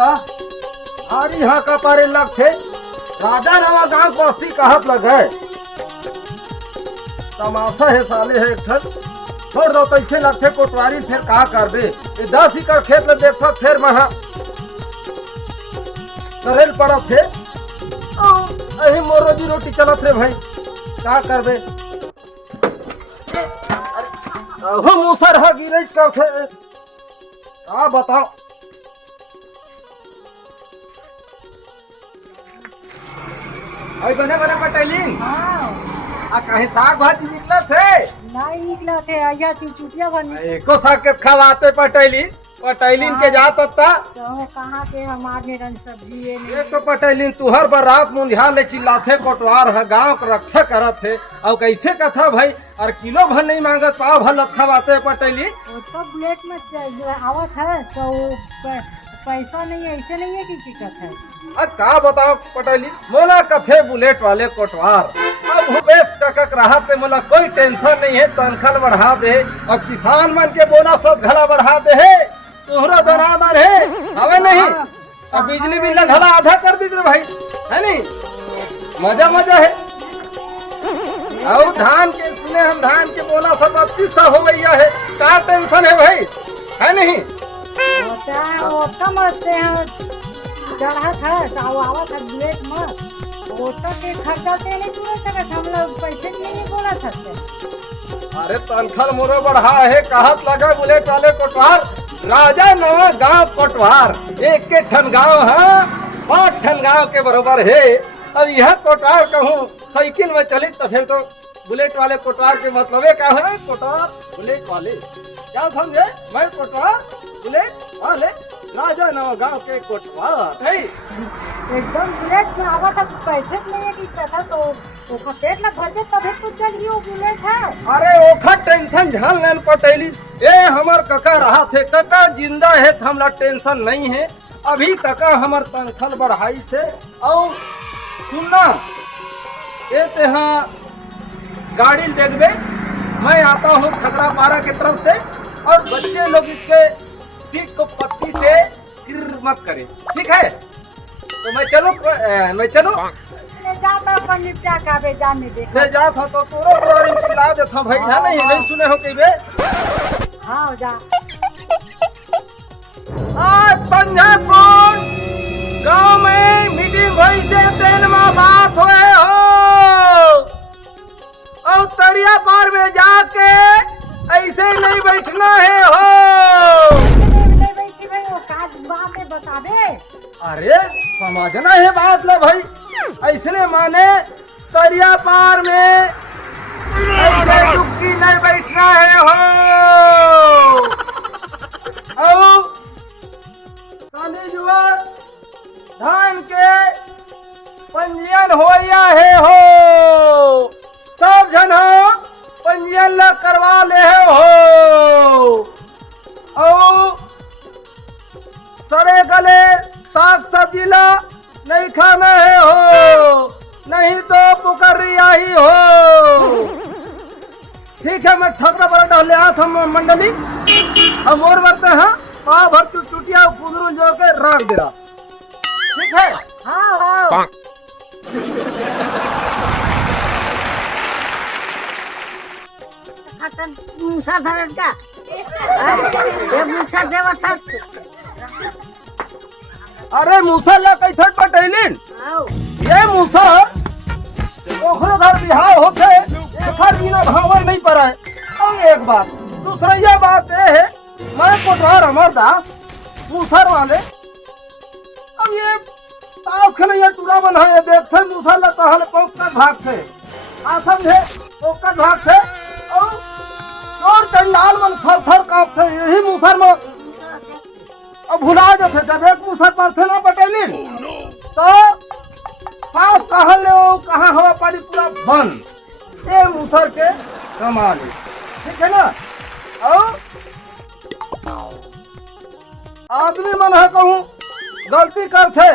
का भारी हाँ का पारे लग थे राजा नवा गांव बस्ती कहत लगे तमाशा है साले है एक ठन छोड़ दो तैसे लगते कोटवारी फिर का करबे ये 10 एकड़ खेत में देखो फिर महा करेल पड़ा थे अही मोर रोजी रोटी चलत रे भाई का करबे हो मुसर ह गिरे का बताओ आई बने बने पटेलिन आ कहीं साग भाजी निकला थे नहीं निकला थे आया चुचुटिया बनी एको साग के खवाते पटेलिन के जात होता तो कहाँ के हमारे रंग सब्जी ये नहीं एक तो पटेलिन तुहर बारात मुंधिया ले चिल्लाथे कोटवार है गांव का रक्षा करत है और कैसे कथा भाई और किलो भर नहीं मांगत पाव भर लत खवाते पटेलिन वो तो बुलेट में आवत है सो पैसा नहीं है ऐसे नहीं है कि दिक्कत है का बताओ पटेलिन मोला कथे बुलेट वाले कोटवार अब भूपेश टकक रहा थे मोला कोई टेंशन नहीं है तनखल बढ़ा दे और किसान मन के बोनस सब घला बढ़ा दे है तोहरा दरादर है हवे नहीं अब बिजली बिल घला आधा कर दीजिए भाई है नहीं मजा मजा है और धान के सुने हम धान के बोनस सब 3200 हो गई है क्या टेंशन है भाई है नहीं वो समझते हैं चढ़ा था आवा था बुलेट में वो तो के खर्चा ते नहीं पूरा सकत हम लोग पैसे नहीं बोला सकते अरे तनखल मोरे बढ़ा है कहत लगा बुलेट वाले कोटवार राजा नवा गांव कोटवार एक के ठन गांव है 5 ठन गांव के बरोबर है अब यह कोटवार कहूँ साइकिल में चली तो फिर तो बुलेट वाले कोटवार के मतलब क्या है कोटवार बुलेट वाले क्या समझे मैं कोटवार बुलेट वाले राजा नवा गांव के कोटवार है एकदम बुलेट में आवा था पैसे नहीं है कि कथा तो ओखा पेट ना भर दे तभी तो चल वो बुलेट है अरे ओखा टेंशन झाल नैन पटेली ए हमार कका रहा थे कका जिंदा है तो हमला टेंशन नहीं है अभी कका हमार तनखल बढ़ाई से और सुनना ये तेहा गाड़ी देखबे मैं आता हूँ खगड़ा पारा की तरफ से और बच्चे लोग इसके सीट को पट्टी से गिर मत करें ठीक है तो मैं चलूं ले जाता अपन निपटा काबे जाने दे ले जात हो तो तोरो बुआरी चिल्ला देता भाई है नहीं सुने हो कई बे हाँ जा आज संध्या को गांव में मीटिंग हुई से ट्रेन में बात हुए हो और तरिया पार में जाके ऐसे नहीं बैठना है हो बता दे अरे समझना है बात ले भाई ऐसने माने तरिया पार में ऐसे डुबकी नहीं बैठना है हो अब काली जुआ धान के पंजीयन होया है हो सब जन हो पंजीयन ला करवा ले हो और सड़े गले साग सब्जी ला नहीं खाना है हो नहीं तो पुकरिया ही हो ठीक है मैं ठकरा पर डाल हम मंडली हम और बरते हैं पाव भर चुटिया कुंदरू जो के रख दे रहा ठीक है हाँ हाँ मूसा धरन का ये मूसा देवर था अरे मूसा ला कैथे पटेलिन ये मूसा ओखरो घर बिहार होते एखर बिना भावर नहीं पड़ा है और एक बात दूसरा ये बात ये है मैं कोटवार अमरदास मूसर वाले अब ये ताश खने ये टूरा बना है देखते मूसा ला कहल पोकर भाग थे आ समझे पोकर भाग थे और चंडाल मन थर थर कांपते यही मूसर में अब भुला जाते जब एक मूसर पर थे ना पटेलिन तो सास कहल कहाँ हवा पानी पूरा बंद ये मूसर के कमाल ठीक है ना और आदमी मन है कहूँ गलती करते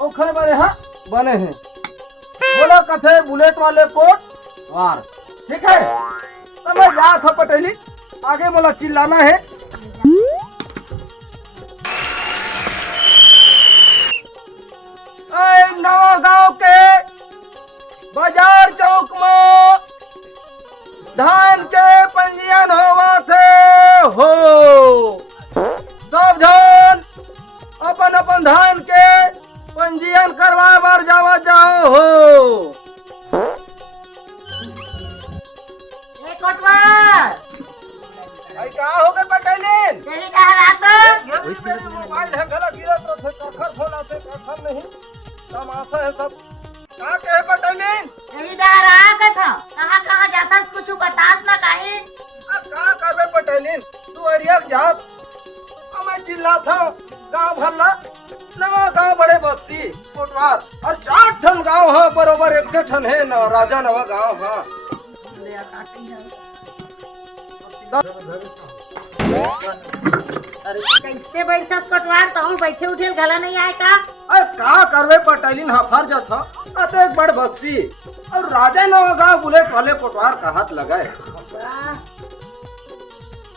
ओखर बने हैं बने हैं बोला कथे बुलेट वाले कोट वार ठीक है तो मैं जा था पटेली आगे बोला चिल्लाना है नवा गांव के बाजार चौक में धान के पंजीयन होवा थे हो। सब जन अपन अपन धान के पंजीयन करवाए बार जावा जाओ हो। कोटवार भाई क्या हो गए पटेलिन? तेरी कहा रात मेरे मोबाइल है गला गिरा तो थे कखर फोना थे कखर नहीं तमाशा है सब। क्या कहे पटेलिन? तेरी डरा का था कहाँ कहाँ जाता कुछ बतास ना काहे। क्या करबे पटेलिन तू अरिया जात मैं चिल्ला था गांव भरना नवा गांव बड़े बस्ती कोटवार और 4 ठन गांव है बरोबर एक ठन है न राजा नवा गांव है। अरे कैसे बैठा कोटवार तो बैठे उठे गला नहीं आए का। अरे क्या करबे पटेलिन हफर जात था तो एक बड़ बस्ती और राजा नवा गांव बुलेट वाले कोटवार का हाथ लगाए।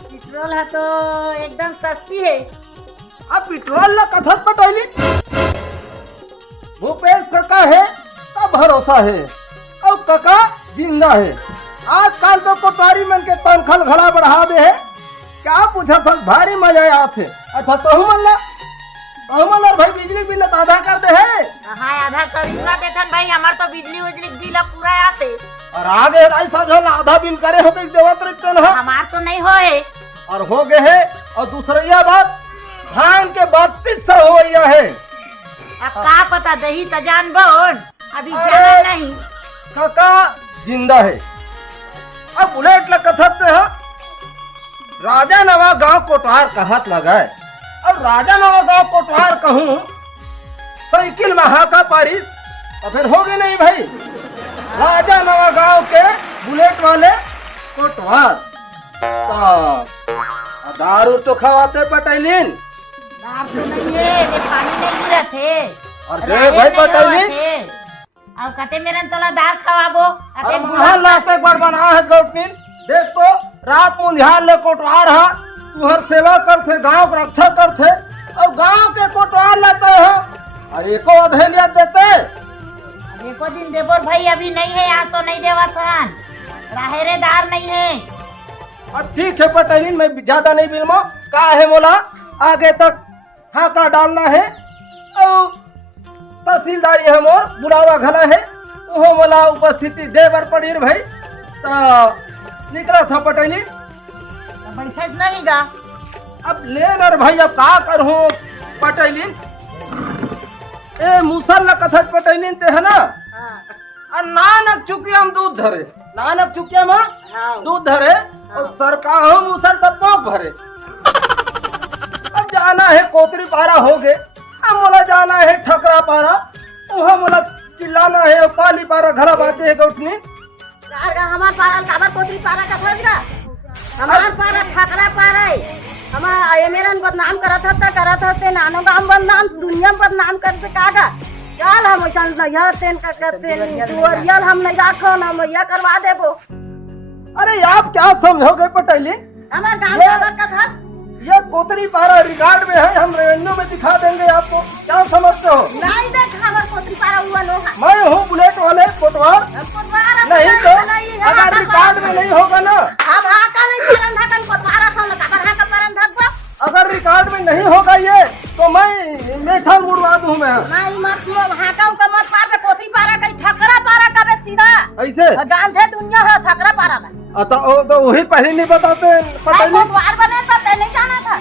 पेट्रोल है तो एकदम सस्ती है। अब पेट्रोल ला कथत पटेलिन भूपेश काका है का भरोसा है और काका जिंदा है। आजकल तो कोटवारी मन के तनखल घड़ा बढ़ा दे है। क्या पूछा था भारी मजा आते। अच्छा तो हमला भाई बिजली बिल आधा कर दे है। हाँ आधा करीबा बेतन भाई हमार तो बिजली उजली बिल पूरा आते और आगे ऐसा झल आधा बिल करे हो तो देवत रहते ना हमार तो नहीं होए और हो गए है। और दूसरा बात धान के 3200 हो गया है। अब का पता दही त जान बोन अभी जाना नहीं। काका जिंदा है। अब बुलेट ल कथत है राजा नवा गांव कोटवार का हाथ लगाए और राजा नवा गांव कोटवार कहूँ साइकिल में हाथा पारिस तो फिर हो गए नहीं भाई राजा नवा गांव के बुलेट वाले कोटवार। दारू तो खवाते पटेलिन दार तो नहीं है ये पानी नहीं गिरा थे और देख भाई पटेलिन अब कते मेरे तोला दार खवाबो अरे बुढ़ा लाते एक बार बना है गौटनिन देख तो रात मुंधियाल ले कोटवार है तुहर सेवा करते गांव की रक्षा करते और गांव के कोटवार लाते हो और एको अधेलिया देते। अब एको दिन देवर भाई अभी नहीं है आसो नहीं देवा थान राहेरेदार नहीं है। और ठीक है पटेलिन मैं ज्यादा नहीं बिलमो का है मोला आगे तक हाथा डालना है और तहसीलदारी है मोर बुलावा घला है वो मोला उपस्थिति दे बर पड़ी भाई तो निकला था पटेलिन बैठे नहीं गा। अब ले नर भाई अब का करूं पटेलिन ए मुसल ल कथत पटेलिन ते है ना और नानक चुकिया हम दूध धरे नानक चुकिया में दूध धरे और सरकार हो मुसल तब पोक भरे। अब जाना है कोतरी पारा हो गए अब मोला जाना है ठकरा पारा वहाँ मोला चिल्लाना है पाली पारा घरा बाचे है गौटनी हमार पारा काबर कोतरी पारा का फसगा हमार पारा ठकरा पारा है हमार एमेरन बदनाम करत हते नानो गाम बदनाम दुनिया में बदनाम करते कागा चल हम ऐसा नहीं तेन का करते दुआरियल हम नहीं राखो ना मैया करवा देबो। अरे आप क्या समझोगे पटेलिन हमार गांव काबर का था ये कोतरी पारा रिकॉर्ड में है हम रेवेन्यू में दिखा देंगे आपको क्या समझते हो। नहीं देख हमार कोतरी पारा हुआ नो मैं हूँ बुलेट वाले कोटवार नहीं तो अगर रिकॉर्ड में नहीं होगा ना हम हाँ का नहीं परन धकन कोटवारा सन काबर हाँ का परन धक अगर रिकॉर्ड में नहीं होगा ये तो मैं मेछा मुड़वा दूं मैं मत हाँ का मत पार पे कोतरी पारा कहीं ठकरा पारा का बे सीधा ऐसे जानते दुनिया है ठकरा पारा ना तो वही पहले नहीं बताते कोटवार बने तो ते नहीं जाना था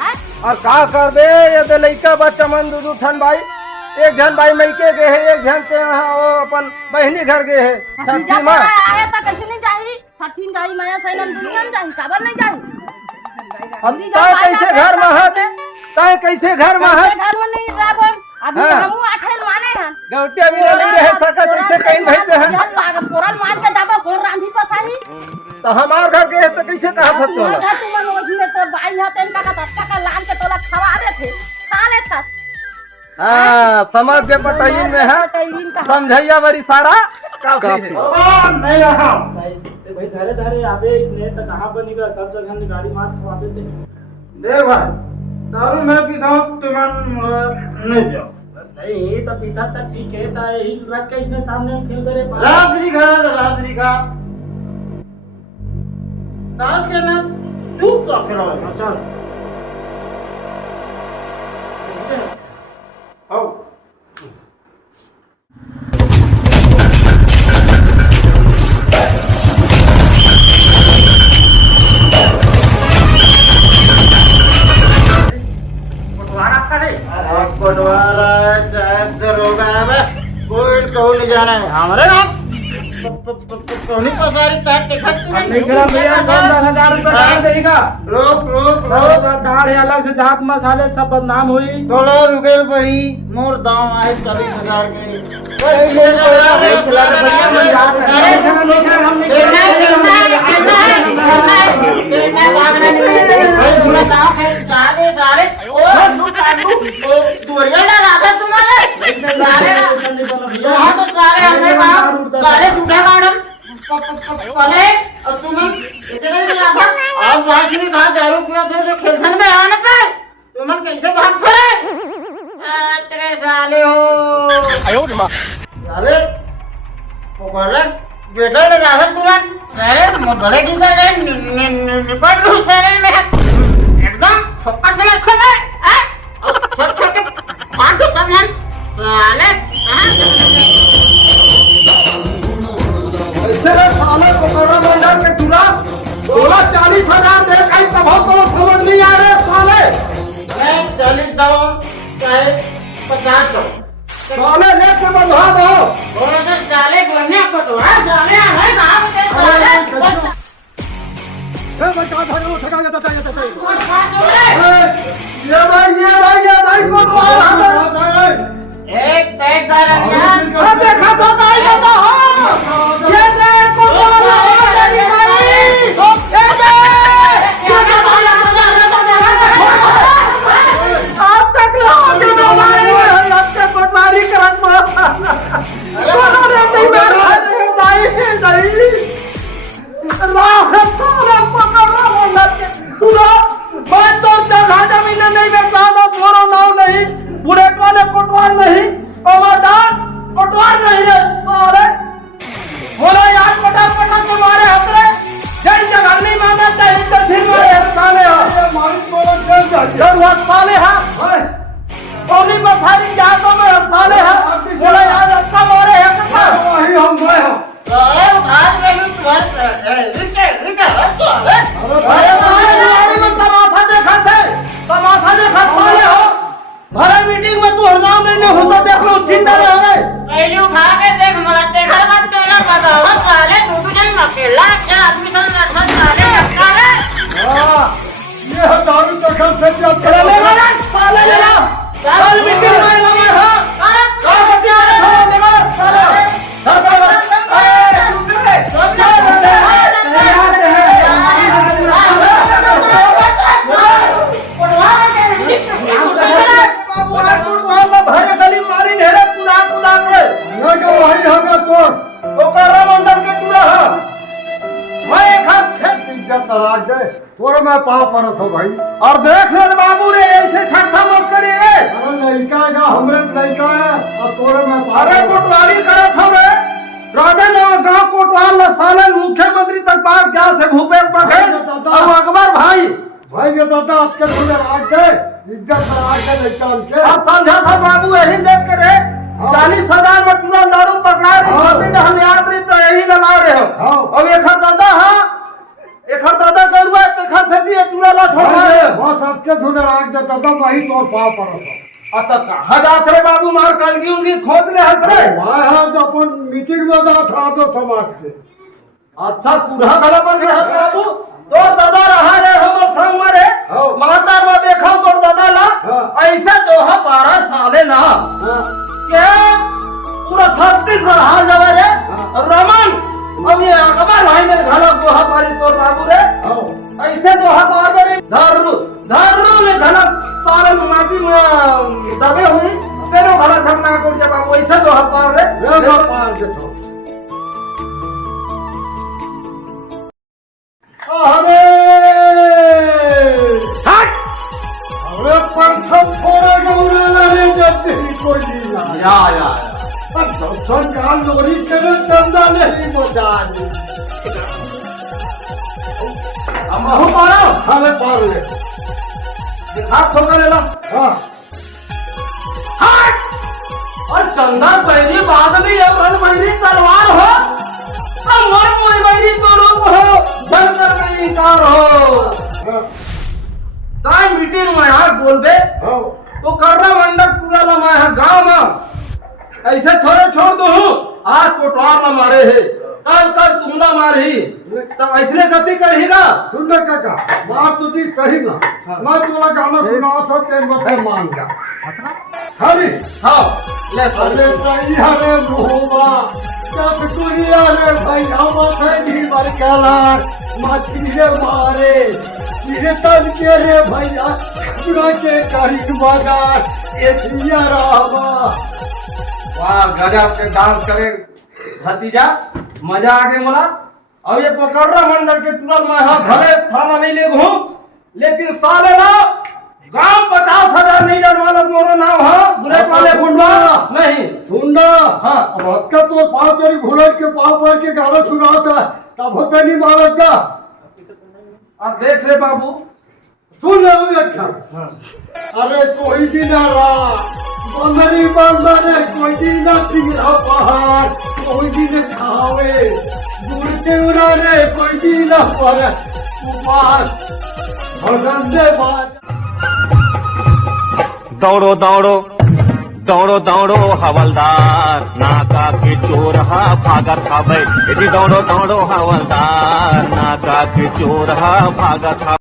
हैं और का करबे ये तो लइका बच्चा मन दू ठन भाई एक जन भाई मैके गए है एक जन से वो अपन बहनी घर गए है छठी मां आए तो कैसे नहीं जाही छठी गाई माया सैनन दुनिया में जाही खबर नहीं जाही हम कैसे घर में है ताए कैसे घर में है घर में नहीं राबर अभी हमू आठेल माने हैं गौटिया भी नहीं रह सका कैसे कहीं भेजते हैं चल लागल कोरल मान के जाबो कोर रांधी पसाही तो हमार घर गए तो कैसे कहा था तू घर तू मन ओही में तोर बाई है तेन का तत्ता का लान के तोला खवा दे थे खा ले था हां समझ गए पटेलिन में है समझैया बड़ी सारा काफी है नहीं रहा भाई धरे धरे आबे इसने तो कहां पर निकला सब जगह निगारी मार खवा देते देख भाई दारू मैं पीता हूँ तुम नहीं पियो नहीं तो पीता तो ठीक है ता यही रख के इसने सामने हम खेल करे राजरिका ताश खेलना चुपचाप खेलो चल आओ पटवारा चाहे दरोगा है कोई कहूँ नहीं जाना है हमारे गाँव कौनी पसारी ताक के खत्म नहीं खेला भैया 10,000 रुपए डाल देगा रोक रोक और रोक दाढ़ अलग से जात मसाले सब बदनाम हुई थोड़ा रुकेल पड़ी मोर दाम आए 40,000 के कैसे भागते तेरे साले हो साले पकड़ बेटा ने राधा तुरंत सारे भले की कर गए निपट लूं सारे में एकदम फोकस से मत कर छोड़ छोड़ के भाग दो सब जन साले ऐसे रे साले पकड़ा मंडल के टूरा बोला 40,000 दे कहीं तब को समझ नहीं आ रहे साले मैं 40 दो चाहे 50 दो साले लेके बंधा दो और तो साले बोलने को तो है साले है कहां पे साले ये भाई को मार हमें एक सेट दरमियान देखा तो नहीं जाता हो ये देख को मार तेरी भाई ये आप तक लोग लगते पटवारी करत बोलो रे नहीं मार नहीं नहीं राह तोरे पकड़ा बोला पूरा मैं तो जगह जमीन नहीं बेचा दो छोरो नाव नहीं बुलेट वाले कोटवार नहीं अमरदास कोटवार नहीं रे साले बोला यार पटा पटा के मारे हतरे जय जगह नहीं मांगा चाहिए तो फिर मारे साले हो मारी बोला चल जा जरूर साले है कौनी बसारी क्या तो मैं साले है बोला यार अच्छा मारे है का वही हम गए हो साले भाग में तुम्हारे रिके साले अरे साले गाड़ी में तमाशा देखा थे तमाशा देखा साले हो भरे मीटिंग में तू हरनाम नहीं होता देख लो जिंदा रह रहे पहले उठा के देख मला देखा मत तेरा बतावा साले तू जन अकेला क्या आदमी सब रखा साले टक्का रे हां ये दारू तो खल से चल ले ले साले ले ला कल मीटिंग में लगे हां कल से ले ले साले भरे गली मारी ढेरे कुदा कुदा करे वही हमें तो ओकरा मंडल के टूरा है मैं एक हाथ फेंक इज्जत नाराज गए थोड़ा मैं पाव परत हो भाई और देख ले बाबू रे ऐसे ठट्ठा मत करिए अरे लड़का का हमरे लड़का है और थोड़े मैं अरे कोटवाली करत हो रे राजा ना गांव कोटवाल साले मुख्यमंत्री तक बात क्या थे भूपेश बघेल और अकबर भाई भाई ये दादा आपके थोड़े राज गए इज्जत नाराज गए लड़का उनके और समझा था बाबू यही देख कर रे 40,000 में पूरा दारू पकड़ा रही छपी डहल यात्री तो यही लगा रहे हो अब एक दादा हां एक दादा गरुआ एक से दिए पूरा ला छोड़ा रहे बस आपके थोड़े राज गए दादा वही तो पाव परत हो अत कहां जात रे बाबू मार कल की उनकी खोद ले हंस रे वहाँ है जो अपन मीटिंग में जा था तो समाज के अच्छा कुढ़ा गला पर है बाबू तोर दादा रहा रे हमर संग में रे माता में देखा तोर दादा ला ऐसा जो है 12 साले ना के पूरा 36 रहा जावे रे रमन अब ये अकबर भाई ने घला को हमारी तोर बाबू रे ऐसे जो है बार रे धर्रू ने घला साले माटी में दबे हुई तेरो घला छकना को जब बाबू ऐसे जो है पार रे ये पार के तो अरे हट अरे परथम छोड़ा गौरा नहीं जब तेरी कोई लीला लोरी करे चंदा नहीं बचानी अब महू पारा हाले पार ले दिखा थोड़ा लेला हाँ हट और चंदा बैरी बादली और रण बैरी तलवार हो अमर मोई बैरी तो रूप हो जंतर में इंकार हो हाँ काय मीटिंग में यार बोलबे हाँ तो कर्रा मंडप पूरा लमा है गांव में ऐसे थोड़े छोड़ दो हूँ आज कोटवार न मारे है कल तुमला मारी तो ऐसने गति करही ना सुन ना काका बात तुझी सही ना मैं तुला गाना सुनाओ था ते मथे मान जा हरी हाँ ले अरे तई हरे मुहवा दस कुरिया रे भैया माथे दी बरकलार माछी रे मारे चिरे तन के रे भैया सुना के करी बाजार एथिया रावा वाह गजब के डांस करे भतीजा मजा आ गया मोला और ये पकड़ा मंडल के टूरल में हाँ भले थाना नहीं ले घूम लेकिन साले ना गांव 50,000 नहीं डरवाला मोरो नाम है बुरे वाले गुंडा नहीं सुनना हाँ। अब हक्का तो पाँच तेरी घोड़े के पाँव पर के गाना सुनाओ था तब होता नहीं मारत का अब देख ले बाबू सुन ले हुई अच्छा अरे कोई दिन बंदरी बंदरे कोई दिन सिंगला पहाड़ कोई दिन खावे गुड़ते उड़ाने कोई दिन पर उपास भगन दे बाज दौड़ो दौड़ो दौड़ो दौड़ो हवलदार नाका के चोर हा भागत खावे दौड़ो दौड़ो हवलदार नाका के चोर हा भागत